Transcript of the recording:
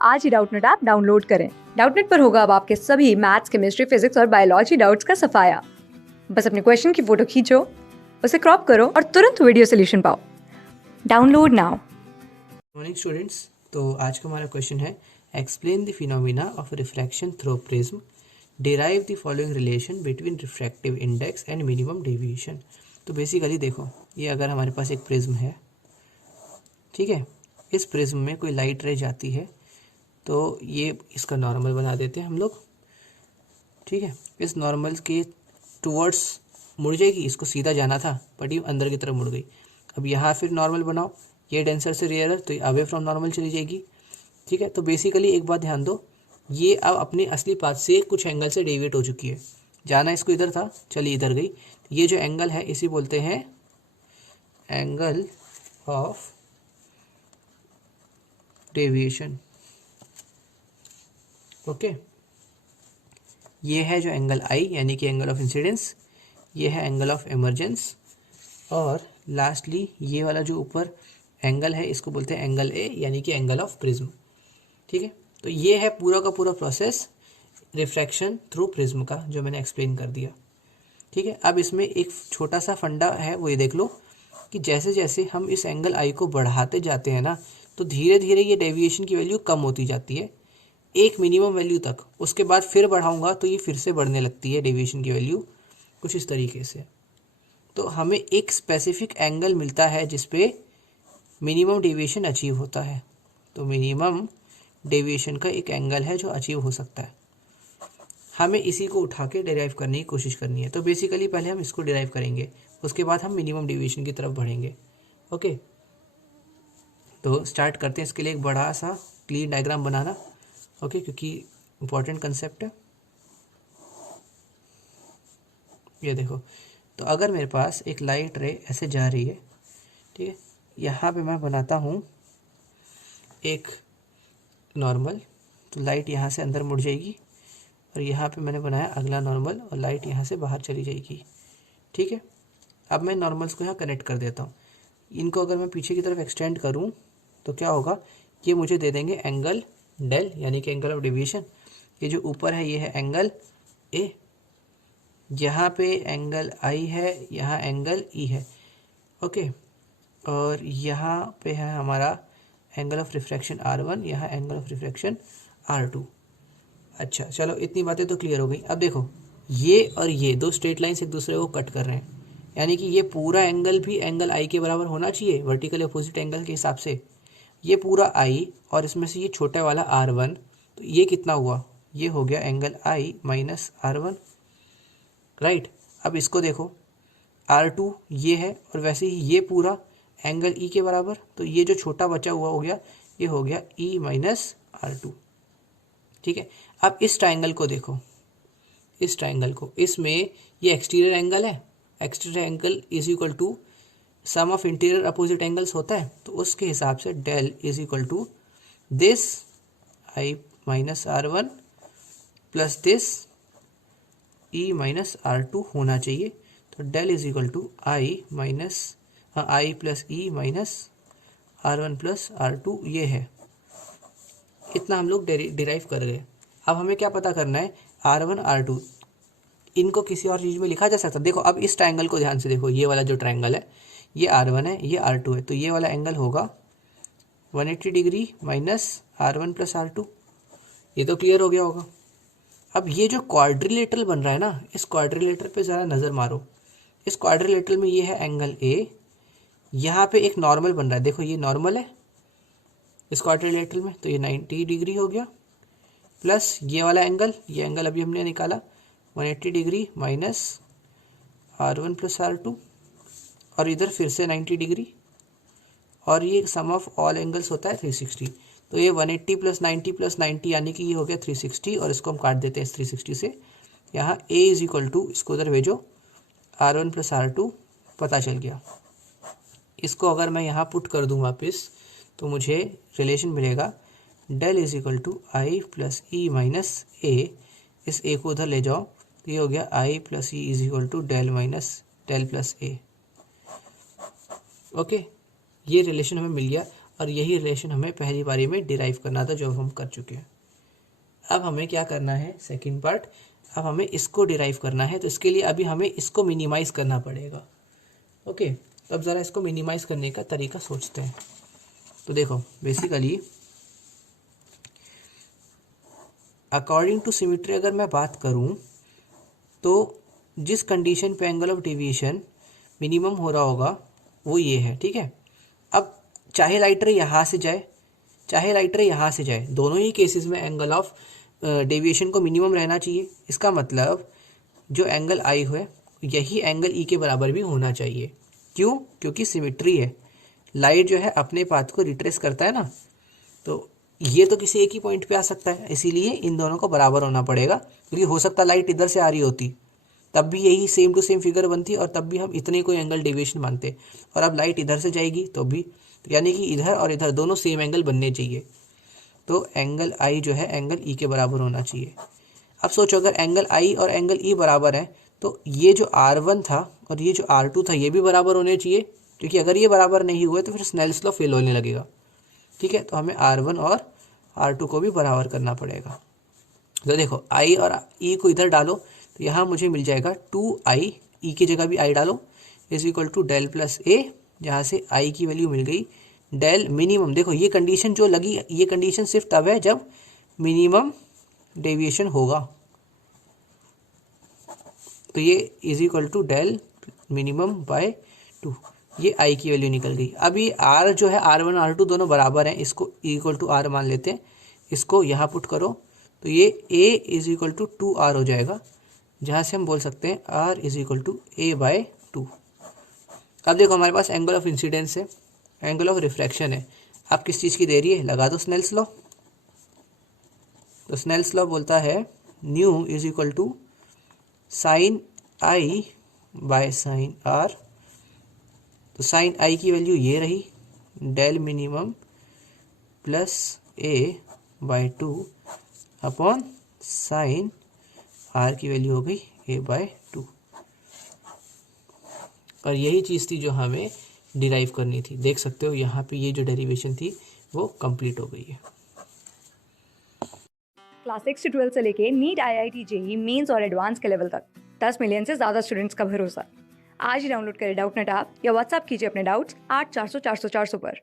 आज ही Doubtnut app download करें। Doubtnut पर होगा अब आपके सभी मैथ्स, केमिस्ट्री, फिजिक्स और बायोलॉजी डाउट्स का सफाया। बस अपने क्वेश्चन की फोटो खींचो, उसे क्रॉप करो और तुरंत वीडियो सोल्यूशन पाओ। Download now. मॉर्निंग स्टूडेंट्स, तो आज का हमारा क्वेश्चन है explain the phenomena of refraction through prism, derive the following relation between refractive index and minimum deviation. तो बेसिकली देखो, ये अगर हमारे पास एक प्रिज्म है, ठीक है, इस प्रिज्म में कोई लाइट रे जाती है तो ये इसका नॉर्मल बना देते हैं हम लोग, ठीक है। इस नॉर्मल के टुवर्ड्स मुड़ जाएगी, इसको सीधा जाना था बट ये अंदर की तरफ मुड़ गई। अब यहाँ फिर नॉर्मल बनाओ, ये डेंसर से रेयरर तो ये अवे फ्रॉम नॉर्मल चली जाएगी, ठीक है। तो बेसिकली एक बात ध्यान दो, ये अब अपने असली पाथ से कुछ एंगल से डेविएट हो चुकी है। जाना इसको इधर था, चलिए इधर गई। ये जो एंगल है इसे बोलते हैं एंगल ऑफ डेविएशन, ओके। ये है जो एंगल आई यानी कि एंगल ऑफ इंसिडेंस, ये है एंगल ऑफ इमर्जेंस, और लास्टली ये वाला जो ऊपर एंगल है इसको बोलते हैं एंगल ए यानी कि एंगल ऑफ प्रिज्म, ठीक है। तो ये है पूरा का पूरा प्रोसेस रिफ्रैक्शन थ्रू प्रिज्म का, जो मैंने एक्सप्लेन कर दिया, ठीक है। अब इसमें एक छोटा सा फंडा है, वो ये देख लो कि जैसे जैसे हम इस एंगल आई को बढ़ाते जाते हैं ना, तो धीरे धीरे ये डेविएशन की वैल्यू कम होती जाती है एक मिनिमम वैल्यू तक। उसके बाद फिर बढ़ाऊंगा तो ये फिर से बढ़ने लगती है डेविएशन की वैल्यू, कुछ इस तरीके से। तो हमें एक स्पेसिफिक एंगल मिलता है जिसपे मिनिमम डेविएशन अचीव होता है। तो मिनिमम डेविएशन का एक एंगल है जो अचीव हो सकता है, हमें इसी को उठा के डिराइव करने की कोशिश करनी है। तो बेसिकली पहले हम इसको डिराइव करेंगे, उसके बाद हम मिनिमम डेविएशन की तरफ बढ़ेंगे, ओके। तो स्टार्ट करते हैं। इसके लिए एक बड़ा सा क्लीन डायग्राम बनाना, ओके, क्योंकि इम्पॉर्टेंट कंसेप्ट है। ये देखो, तो अगर मेरे पास एक लाइट रे ऐसे जा रही है, ठीक है, यहाँ पे मैं बनाता हूँ एक नॉर्मल, तो लाइट यहाँ से अंदर मुड़ जाएगी, और यहाँ पे मैंने बनाया अगला नॉर्मल और लाइट यहाँ से बाहर चली जाएगी, ठीक है। अब मैं नॉर्मल्स को यहाँ कनेक्ट कर देता हूँ। इनको अगर मैं पीछे की तरफ एक्सटेंड करूँ तो क्या होगा, ये मुझे दे देंगे एंगल डेल यानी कि एंगल ऑफ डेविएशन। ये जो ऊपर है ये है एंगल ए, यहाँ पे एंगल आई है, यहाँ एंगल ई है, ओके। और यहाँ पे है हमारा एंगल ऑफ रिफ्रैक्शन R1, यहाँ एंगल ऑफ रिफ्रैक्शन R2। अच्छा चलो, इतनी बातें तो क्लियर हो गई। अब देखो, ये और ये दो स्ट्रेट लाइन्स एक दूसरे को कट कर रहे हैं, यानी कि ये पूरा एंगल भी एंगल आई के बराबर होना चाहिए वर्टिकल अपोजिट एंगल के हिसाब से। ये पूरा आई और इसमें से ये छोटा वाला R1, तो ये कितना हुआ, ये हो गया एंगल आई माइनस R1, राइट। अब इसको देखो, R2 ये है और वैसे ही ये पूरा एंगल ई के बराबर, तो ये जो छोटा बचा हुआ हो गया ये हो गया ई माइनस R2, ठीक है। अब इस ट्राइंगल को देखो, इस ट्राइंगल को, इसमें ये एक्सटीरियर एंगल है, exterior angle is equal to sum of interior opposite angles होता है, तो उसके हिसाब से del is equal to this i minus R1 plus this e minus R2 होना चाहिए। तो del is equal to i minus i plus E minus R1 plus R2, ये है। इतना हम लोग डिराइव कर गए। अब हमें क्या पता करना है, R1 R2 इनको किसी और चीज़ में लिखा जा सकता है। देखो अब इस ट्राइंगल को ध्यान से देखो, ये वाला जो ट्राइंगल है ये R1 है, ये R2 है, तो ये वाला एंगल होगा 180 degree minus R1 plus R2। ये तो क्लियर हो गया होगा। अब ये जो क्वाड्रिलेटरल बन रहा है ना, इस क्वाड्रिलेटरल पे ज़रा नज़र मारो। इस क्वाड्रिलेटरल में ये है एंगल ए, यहाँ पे एक नॉर्मल बन रहा है, देखो ये नॉर्मल है इस क्वाड्रिलेटरल में, तो ये 90 डिग्री हो गया, प्लस ये वाला एंगल, ये एंगल अभी हमने निकाला 180 degree minus R1 plus R2, और इधर फिर से 90 डिग्री, और ये सम ऑफ ऑल एंगल्स होता है 360। तो ये 180 प्लस 90 यानी कि ये हो गया 360, और इसको हम काट देते हैं इस 360 से। यहाँ a इज इक्वल टू, इसको उधर भेजो, R1 प्लस R2 पता चल गया। इसको अगर मैं यहाँ पुट कर दूँ वापस, तो मुझे रिलेशन मिलेगा del is equal to I plus E minus A. इस ए को उधर ले जाओ, तो ये हो गया I plus E is equal to del minus del plus A, okay. ये रिलेशन हमें मिल गया। और यही रिलेशन हमें पहली बारी में डिराइव करना था जो हम कर चुके हैं। अब हमें क्या करना है, सेकंड पार्ट, अब हमें इसको डिराइव करना है। तो इसके लिए अभी हमें इसको मिनिमाइज़ करना पड़ेगा। ओके, तो अब ज़रा इसको मिनिमाइज़ करने का तरीका सोचते हैं। तो देखो, बेसिकली अकॉर्डिंग टू सिमेट्री अगर मैं बात करूं तो जिस कंडीशन पे एंगल ऑफ डेविएशन मिनिमम हो रहा होगा वो ये है, ठीक है। अब चाहे लाइट रे यहाँ से जाए चाहे लाइट रे यहाँ से जाए, दोनों ही केसेस में एंगल ऑफ डेविएशन को मिनिमम रहना चाहिए। इसका मतलब जो एंगल आई है यही एंगल ई के बराबर भी होना चाहिए। क्यों? क्योंकि सिमेट्री है, लाइट जो है अपने पाथ को रिट्रेस करता है ना, तो ये तो किसी एक ही पॉइंट पे आ सकता है, इसीलिए इन दोनों को बराबर होना पड़ेगा। क्योंकि हो सकता है लाइट इधर से आ रही होती तब भी यही सेम टू सेम फिगर बनती और तब भी हम इतने कोई एंगल डेविएशन मानते, और अब लाइट इधर से जाएगी तो भी, यानी कि इधर और इधर दोनों सेम एंगल बनने चाहिए। तो एंगल आई जो है एंगल ई के बराबर होना चाहिए। अब सोचो अगर एंगल आई और एंगल ई बराबर है तो ये जो R1 था और ये जो R2 था ये भी बराबर होने चाहिए, क्योंकि अगर ये बराबर नहीं हुए तो फिर स्नेल्स लॉ फेल होने लगेगा। ठीक है, तो हमें R1 और R2 को भी बराबर करना पड़ेगा। तो देखो I और E को इधर डालो तो यहाँ मुझे मिल जाएगा 2I, E की जगह भी I डालो, is equal to del plus A, जहाँ से I की वैल्यू मिल गई डेल मिनिमम। देखो ये कंडीशन जो लगी, ये कंडीशन सिर्फ तब है जब मिनिमम डेविएशन होगा, तो ये is equal to del minimum by 2, ये आई की वैल्यू निकल गई। अब ये आर जो है R1 R2 दोनों बराबर हैं, इसको इक्वल टू आर मान लेते हैं, इसको यहाँ पुट करो तो ये a is equal to 2r हो जाएगा, जहाँ से हम बोल सकते हैं r is equal to a by 2। अब देखो हमारे पास एंगल ऑफ इंसिडेंस है, एंगल ऑफ रिफ्रैक्शन है, अब किस चीज़ की दे रही है, लगा दो स्नेल्स लॉ। तो स्नेल्स लॉ बोलता है nu is equal to sine i by sine r. तो साइन आई की वैल्यू ये रही del minimum plus A by 2 upon sine r की वैल्यू हो गई ए बाय 2। और यही चीज़ थी जो हमें डिराइव करनी थी। देख सकते हो यहाँ पे ये जो डेरिवेशन थी वो कंप्लीट हो गई है। क्लास 6 से 12 से लेके नीट IIT JEE मेंस और एडवांस के लेवल तक 10 मिलियन से ज़्यादा स्टूडेंट्स का भरोसा। आज ही डाउनलोड करें डाउटनेट ऐप या व्हाट्सएप कीजिए अपने डाउट्स 8400 400 400 पर।